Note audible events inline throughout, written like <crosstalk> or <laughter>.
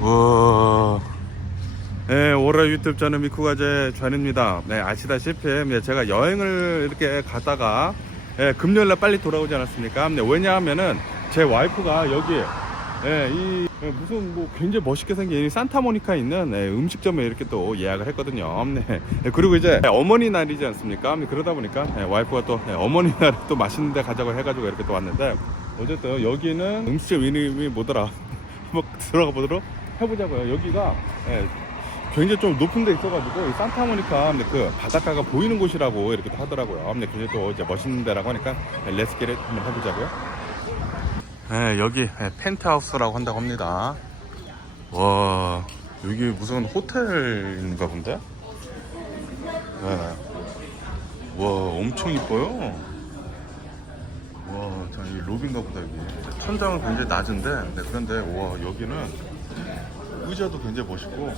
와. 네, 올해 유튜브 저는 미쿠가제 좌입니다. 네, 아시다시피 네, 제가 여행을 이렇게 가다가 네, 금요일날 빨리 돌아오지 않았습니까? 네, 왜냐하면은 제 와이프가 여기 네, 이 네, 무슨 뭐 굉장히 멋있게 생긴 이 산타모니카에 있는 네, 음식점에 이렇게 또 예약을 했거든요. <laughs> 네. 네, 그리고 이제 어머니 날이지 않습니까? 네, 그러다 보니까 네, 와이프가 또 네, 어머니 <laughs> 날에 또 맛있는 데 가자고 해가지고 이렇게 또 왔는데 어쨌든 여기는 음식점 이름이 뭐더라? <laughs> 한번 들어가 보도록 해보자고요. 여기가 예, 굉장히 좀 높은 데 있어가지고 이 산타모니카 네, 그 바닷가가 보이는 곳이라고 이렇게 또 하더라고요. 근데 굉장히 또 이제 멋있는 데라고 하니까 레스키를 한번 해보자고요. 네, 여기 예, 펜트하우스라고 한다고 합니다. 와, 여기 무슨 호텔인가 본데? 네. 와, 엄청 이뻐요. 와, 자, 이 로비인가 보다, 여기. 천장은 굉장히 낮은데, 네, 그런데, 와, 여기는 의자도 굉장히 멋있고,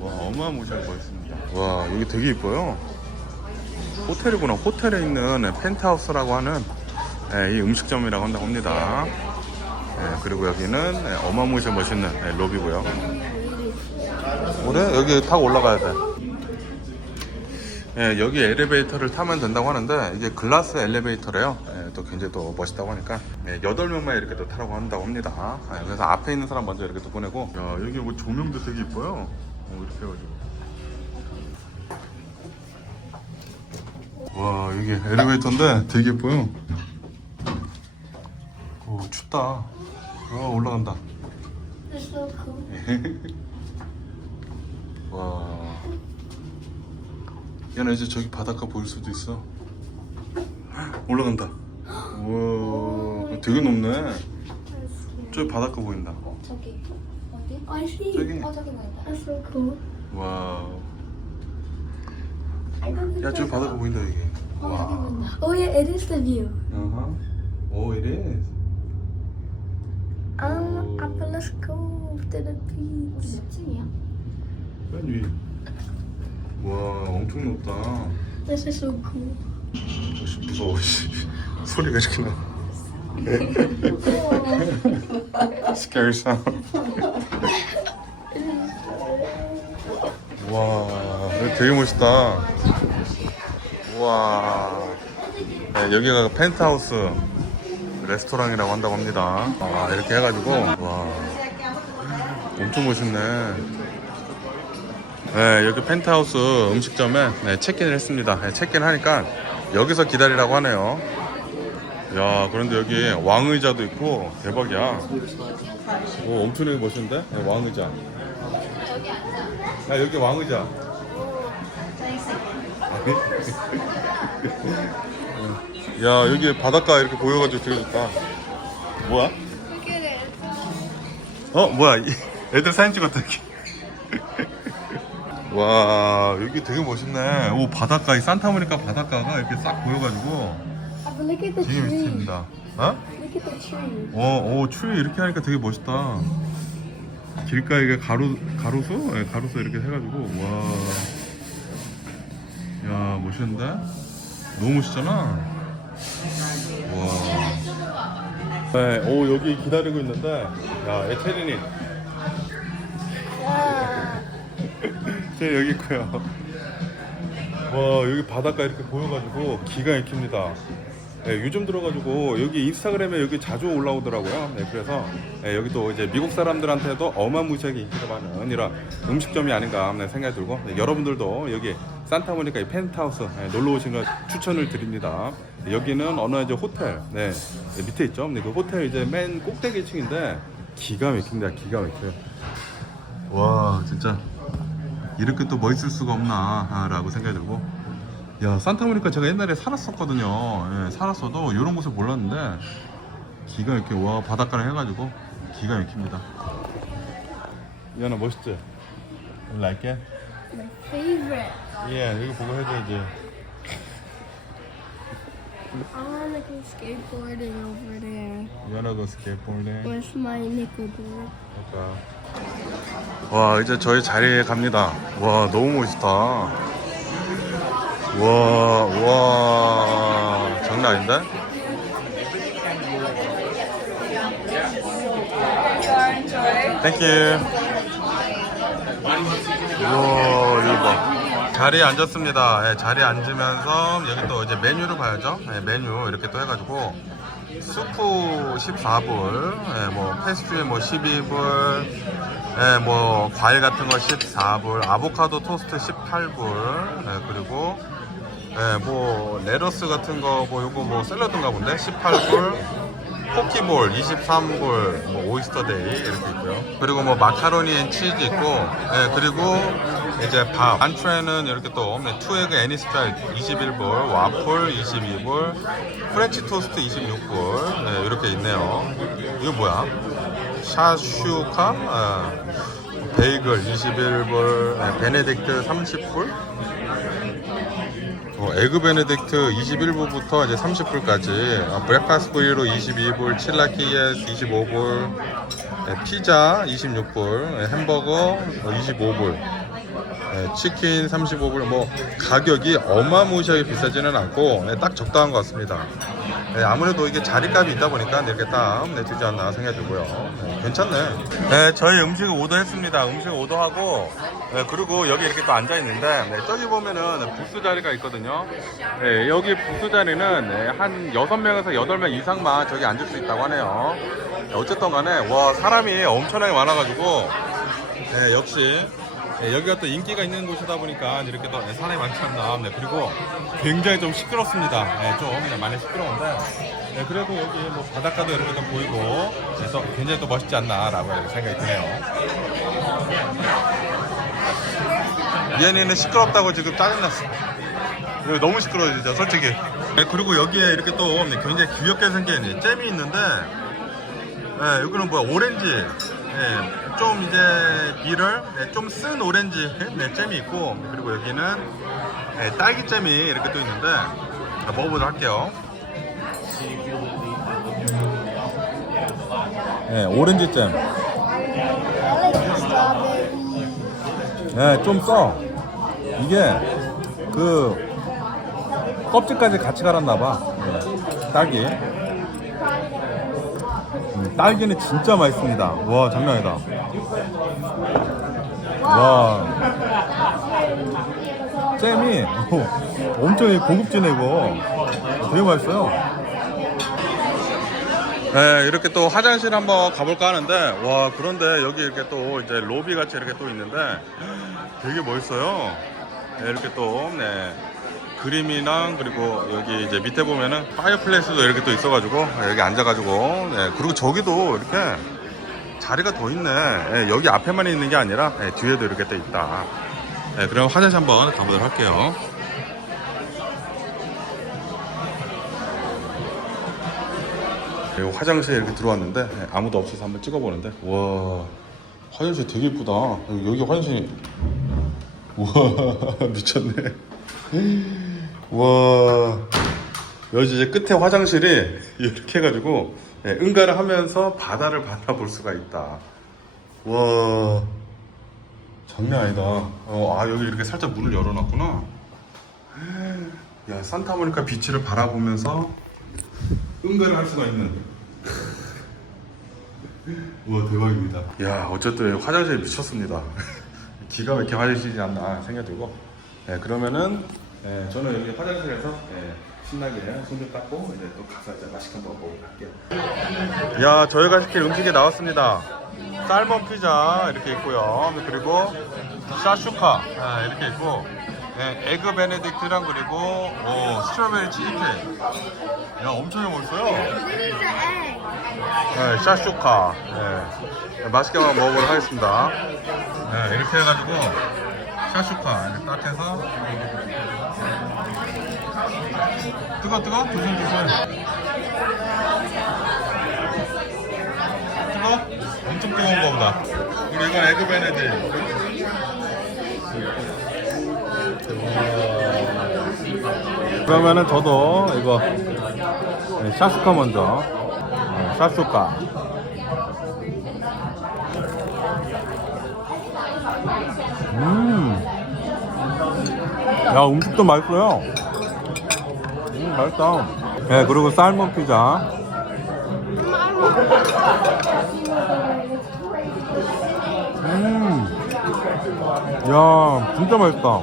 와, 어마무시하게 멋있습니다. 와, 여기 되게 이뻐요. 호텔이구나. 호텔에 있는 네, 펜트하우스라고 하는 네, 이 음식점이라고 한다고 합니다. 네, 그리고 여기는 네, 어마무시하게 멋있는 네, 로비고요. 그래? 여기 타고 올라가야 돼. 예, 여기 엘리베이터를 타면 된다고 하는데 이게 글라스 엘리베이터래요. 예, 또 굉장히 또 멋있다고 하니까 예, 8명만 이렇게 또 타라고 한다고 합니다. 예, 그래서 앞에 있는 사람 먼저 이렇게 또 보내고 야, 여기 뭐 조명도 되게 이뻐요. 어, 이렇게 해가지고 와 여기 엘리베이터인데 되게 예뻐요. 오 춥다. 어, 올라간다. <laughs> 와. 야, 나 이제 저기 바닷가 보일 수도 있어. 올라간다. 우와, 되게 높네. 저기 바닷가 보인다. 저기 어디? I see. 저기. 어 저기 보인다. That's so cool. 와. I don't think 야, 저기 that's- 바닷가 보인다, 이게. 어 와. Oh yeah, it is the view. 어허. 오, it is. Um, let's go to the 우리 beach. 몇 층이야? 맨 위. 와, 엄청 높다. This is so cool. 어, 씨, 무서워, 씨. 소리가 이렇게 나. <laughs> Scary sound. 와, 여기 되게 멋있다. 와, 네, 여기가 펜트하우스 레스토랑이라고 한다고 합니다. 와, 이렇게 해가지고, 와, 엄청 멋있네. 네, 여기 펜트하우스 음식점에 네, 체크인을 했습니다. 네, 체크인 하니까 여기서 기다리라고 하네요. 야, 그런데 여기 왕의자도 있고 대박이야. 오, 엄청나게 멋있는데? 네, 왕의자. 야, 여기 왕의자. <laughs> <laughs> 야, 여기 바닷가 이렇게 보여가지고 되게 좋다. 뭐야? 어, 뭐야? 이- 애들 사진 찍었다, 여기. <laughs> 와, 여기 되게 멋있네. 오, 바닷가, 이 산타모니카 바닷가가 이렇게 싹 보여가지고 the 되게. 멋있습니다. 어? 어, 오, 추위 이렇게 하니까 되게 멋있다. 길가에 가로, 가로수? 네, 가로수 이렇게 해가지고, 와. 야, 멋있는데? 너무 멋있잖아. 와. 네, 오, 여기 기다리고 있는데, 야, 에테린이. 제 여기 있고요. 와, 여기 바닷가 이렇게 보여가지고 기가 막힙니다. 네, 요즘 들어가지고 여기 인스타그램에 여기 자주 올라오더라고요. 네, 그래서 네, 여기 또 이제 미국 사람들한테도 어마무시하게 인기가 많은 이런 음식점이 아닌가 네, 생각이 들고 네, 여러분들도 여기 산타모니카 이 펜트하우스 네, 놀러 오신 거 추천을 드립니다. 네, 여기는 어느 이제 호텔 네, 네, 밑에 있죠. 네, 그 호텔 이제 맨 꼭대기 층인데 기가 막힙니다. 기가 막혀요. 와 진짜 이렇게 또 멋있을 수가 없나라고 생각이 들고 야 산타모니카 제가 옛날에 살았었거든요 예, 살았어도 이런 곳을 몰랐는데 기가 이렇게 와 바닷가를 해가지고 기가 막힙니다 이하나 멋있지? You like it? My favorite. 예 여기 보고 해줘야지 I want to go skateboarding over there. You wanna go skateboarding? With my nickelboard. 와 이제 저희 자리에 갑니다. 와 너무 멋있다. 와와 장난 아닌데? Thank you. 와, 이거 봐. 자리에 앉았습니다. 예, 자리에 앉으면서 여기 또 이제 메뉴를 봐야죠. 예, 메뉴 이렇게 또 해가지고 수프 14불, 예, 뭐 페스트리 뭐 12불, 예, 뭐 과일 같은 거 14불, 아보카도 토스트 18불, 예, 그리고 예, 뭐 레러스 같은 거 뭐 요거 뭐 샐러드인가 본데 18불. 포키볼 23불, 뭐 오이스터 데이 이렇게 있고요. 그리고 뭐 마카로니 앤 치즈 있고, 예, 그리고 이제 밥. 안트레는 이렇게 또 네, 투에그 애니 스타일 21불, 와플 22불, 프렌치 토스트 26불, 예, 이렇게 있네요. 이거 뭐야? 샤슈카, 아, 베이글 21불, 예, 베네딕트 30불. 어, 에그 베네딕트 21불부터 이제 30불까지 어, 브렉파스트 브이로 22불 칠라키에스 25불 예, 피자 26불 예, 햄버거 25불 예, 치킨 35불 뭐 가격이 어마무시하게 비싸지는 않고 예, 딱 적당한 것 같습니다 예, 아무래도 이게 자리값이 있다 보니까 이렇게 딱 네, 되지 않나 생각이 들고요 예, 괜찮네 네, 저희 음식을 오더했습니다 음식 오더하고 네, 그리고 여기 이렇게 또 앉아 있는데 네, 저기 보면은 부스 자리가 있거든요. 네, 여기 부스 자리는 네, 한 6명에서 8명 이상만 저기 앉을 수 있다고 하네요. 네, 어쨌든 간에 와 사람이 엄청나게 많아가지고 네, 역시 네, 여기가 또 인기가 있는 곳이다 보니까 이렇게 또 네, 사람이 많지 않나. 네, 그리고 굉장히 좀 시끄럽습니다. 네, 좀 그냥 많이 시끄러운데 네, 그래도 여기 뭐 바닷가도 이렇게 또 보이고 그래서 굉장히 또 멋있지 않나라고 생각이 드네요. 미연이는 시끄럽다고 지금 짜증났어. 너무 시끄러워 진짜 솔직히. 네, 그리고 여기에 이렇게 또 굉장히 귀엽게 생긴 이 잼이 있는데, 네, 여기는 뭐야 오렌지. 네, 좀 이제 비를 네, 좀쓴 오렌지 네, 잼이 있고 그리고 여기는 네, 딸기 잼이 이렇게 또 있는데 자, 먹어보도록 할게요. 네, 오렌지 잼. 네, 좀 써. 이게 그 껍질까지 같이 갈았나 봐. 네, 딸기. 음, 딸기는 진짜 맛있습니다. 와, 장난 아니다. 와. 잼이 어, 엄청 고급지네 이거. 되게 맛있어요. 네, 이렇게 또 화장실 한번 가볼까 하는데, 와, 그런데 여기 이렇게 또 이제 로비 같이 이렇게 또 있는데, 되게 멋있어요. 네, 이렇게 또, 네. 그림이랑 그리고 여기 이제 밑에 보면은 파이어플레이스도 이렇게 또 있어가지고 여기 앉아가지고 네, 그리고 저기도 이렇게 자리가 더 있네. 네, 여기 앞에만 있는 게 아니라 네, 뒤에도 이렇게 또 있다. 네, 그럼 화장실 한번 가보도록 할게요. 화장실에 이렇게 들어왔는데 네, 아무도 없어서 한번 찍어보는데 와 화장실 되게 이쁘다. 여기, 여기 화장실 우와 <laughs> 미쳤네 와. 여기 이제 끝에 화장실이 <laughs> 이렇게 해가지고 예, 응가를 하면서 바다를 바라볼 수가 있다. 와. 장난 아니다. 어, 아 여기 이렇게 살짝 문을 열어놨구나. 야 산타모니카 비치를 바라보면서 응가를 할 수가 있는. <laughs> 와 대박입니다. 야 어쨌든 화장실 미쳤습니다. <laughs> 기가 막힌 화장실이지 않나 생각이 들고. 네, 그러면은 네, 저는 여기 화장실에서 네, 신나게 손 좀 닦고 이제 또 가서 이제 맛있게 한번 먹으러 갈게요. 야, 저희가 시킨 음식이 나왔습니다. 살몬 피자 이렇게 있고요. 그리고 샤슈카 아, 이렇게 있고 네, 에그 베네딕트랑 그리고 오, 스트로베리 치즈케이크. 야, 엄청 멋있어요. 네, 샤슈카. 네. 맛있게 한번 먹어보도록 하겠습니다. 네, 이렇게 해가지고 샤슈카 이렇게 딱 해서 뜨거 뜨거? 조심 조심. 뜨거? 엄청 뜨거운 거보다. 그리고 이건 에그 베네딕 그러면은 저도 이거 네, 샤슈카 먼저. 네, 샤슈카 음. 야, 음식도 맛있어요. 음, 맛있다. 네, 그리고 살몬 피자. 음. 야, 진짜 맛있다.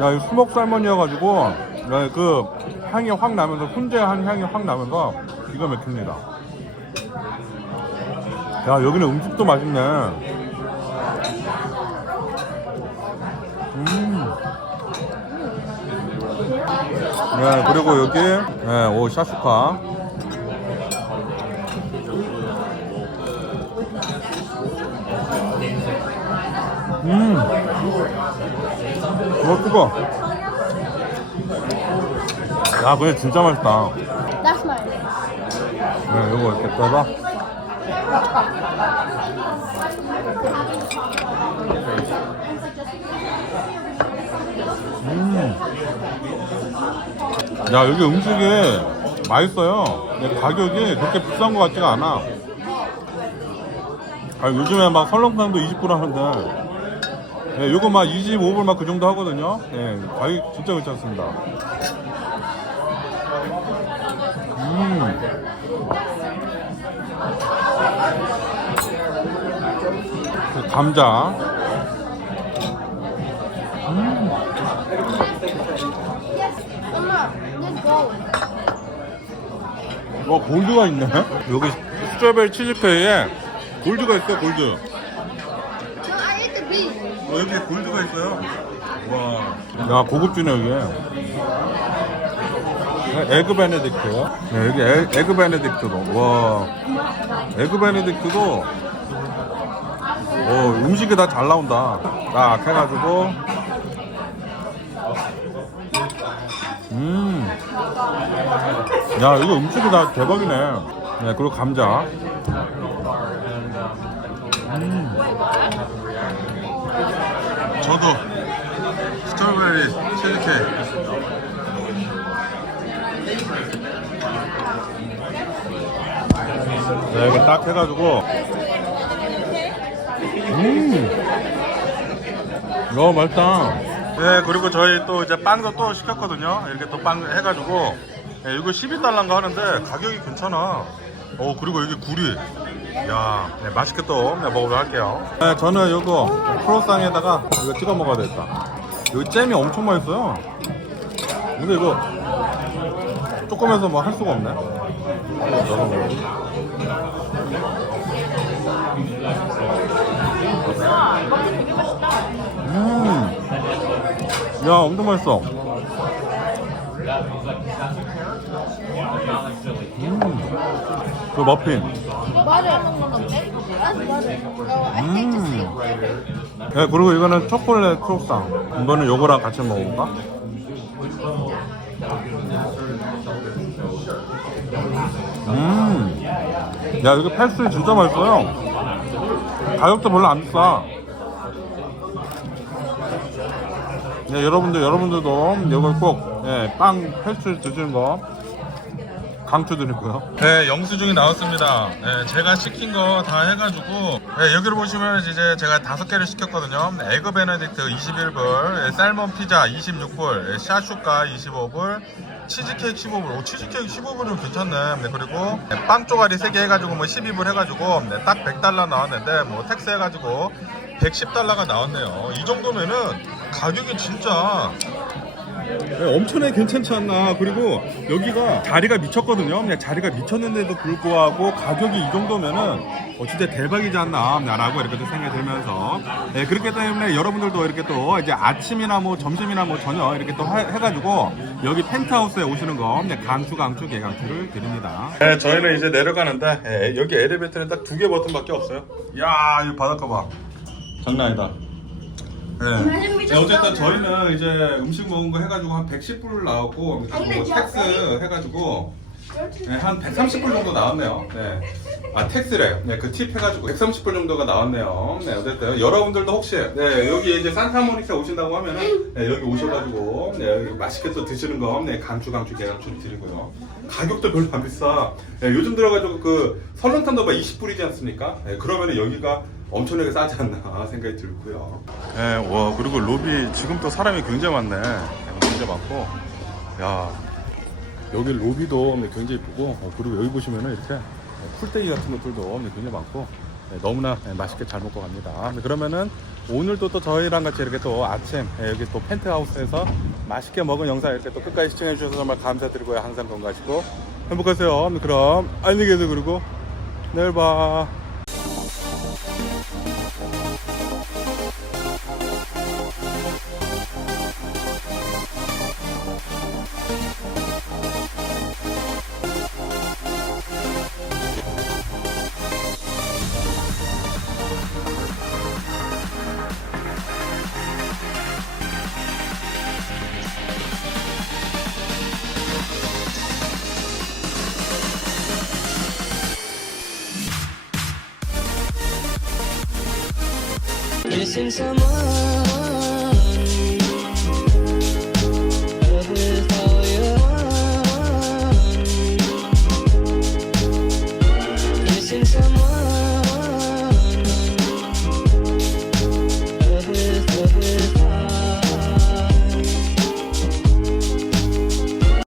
야, 이 수목 살머니여가지고, 야, 그 향이 확 나면서, 훈제한 향이 확 나면서 기가 막힙니다. 야, 여기는 음식도 맛있네. 음. 네, 그리고 여기, 네, 오, 샤슈카. 음. 어, 뜨거. 야, 근데 진짜 맛있다. That's mine. 네, 이거 이렇게 떠서. 야, 여기 음식이 맛있어요. 근데 가격이 그렇게 비싼 것 같지가 않아. 아, 요즘에 막 설렁탕도 20불 하는데, 예, 요거 막 25불 막 그 정도 하거든요. 예, 가격이 진짜 괜찮습니다. 음. 그 감자. Mama, let's go. 와 골드가 있네. 여기 스트로베리 치즈케이에 골드가 있어 골드. 어, 여기 골드가 있어요. 와. 야 고급지네 여기. 에그 베네딕트. 네, 여기 에, 에그 베네딕트도. 와. 에그 베네딕트도. 어, 음식이 다 잘 나온다. 딱 해가지고. 야, 이거 음식이 다 대박이네. 네, 그리고 감자. 음. 저도 스트로베리 치즈케이크. 네, 이렇게 딱 해가지고. 음. 너무 맛있다. 네, 그리고 저희 또 이제 빵도 또 시켰거든요. 이렇게 또 빵 해가지고. 네, 이거 12달러인가 하는데 가격이 괜찮아. 어, 그리고 여기 굴이. 야, 네, 맛있게 또 네, 먹어보도록 할게요. 네, 저는 이거 크로상에다가 이거 찍어 먹어야 되겠다. 여기 잼이 엄청 맛있어요. 근데 이거 조금해서 뭐 할 수가 없네. 넣어서 먹어야지. 음. 야, 엄청 맛있어. 그 머핀. It. 네, 그리고 이거는 초콜릿 크로상. 이거는 요거랑 같이 먹어볼까? 음. 야, 이거 패스트리 진짜 맛있어요. 가격도 별로 안 비싸. 네, 여러분들, 여러분들도 이걸 꼭, 예, 빵 패스트리 드시는 거 강추드리고요. 네, 영수증이 나왔습니다. 네, 제가 시킨 거 다 해가지고 네, 여기를 보시면 이제 제가 다섯 개를 시켰거든요. 네, 에그 베네딕트 21불, 네, 쌀몬 피자 26불, 네, 샤슈가 25불, 치즈케이크 15불. 오, 치즈케이크 15불은 괜찮네. 네, 그리고 네, 빵 쪼가리 3개 해가지고 뭐 12불 해가지고 네, 딱 100달러 나왔는데 뭐 텍스 해가지고 110달러가 나왔네요. 이 정도면은 가격이 진짜 네, 엄청나게 괜찮지 않나. 그리고 여기가 자리가 미쳤거든요. 그냥 자리가 미쳤는데도 불구하고 가격이 이 정도면은 어, 진짜 대박이지 않나. 라고 이렇게 또 생각이 들면서. 네, 그렇기 때문에 여러분들도 이렇게 또 이제 아침이나 뭐 점심이나 뭐 저녁 이렇게 또 해, 가지고 여기 펜트하우스에 오시는 거 네, 강추, 강추, 개강추를 드립니다. 네, 저희는 이제 내려가는데 네, 여기 엘리베이터는 딱 두 개 버튼밖에 없어요. 야, 이 바닷가 봐. 장난 아니다. 네. 네, 어쨌든 저희는 이제 음식 먹은 거 해가지고 한 110불 나왔고 뭐 텍스 해가지고 네, 한 130불 정도 나왔네요. 네. 아 텍스래. 네, 그 팁 해가지고 130불 정도가 나왔네요. 네, 어쨌든 여러분들도 혹시 네, 여기 이제 산타모니카 오신다고 하면은 네, 여기 오셔가지고 네, 여기 맛있게 또 드시는 거 네, 강추 개강추 드리고요. 가격도 별로 안 비싸. 네, 요즘 들어가지고 그 설렁탕도 막 20불이지 않습니까? 네, 그러면은 여기가 엄청나게 싸지 않나 <laughs> 생각이 들고요. 네, 와 그리고 로비 지금 또 사람이 굉장히 많네. 굉장히 많고, 야 여기 로비도 네, 굉장히 이쁘고, 어, 그리고 여기 보시면은 이렇게 풀떼기 같은 것들도 네, 굉장히 많고, 네, 너무나 네, 맛있게 잘 먹고 갑니다. 네, 그러면은 오늘도 또 저희랑 같이 이렇게 또 아침 네, 여기 또 펜트하우스에서 맛있게 먹은 영상 이렇게 또 끝까지 시청해 주셔서 정말 감사드리고요. 항상 건강하시고 행복하세요. 네, 그럼 안녕히 계세요. 그리고 내일 봐. Nesin zaman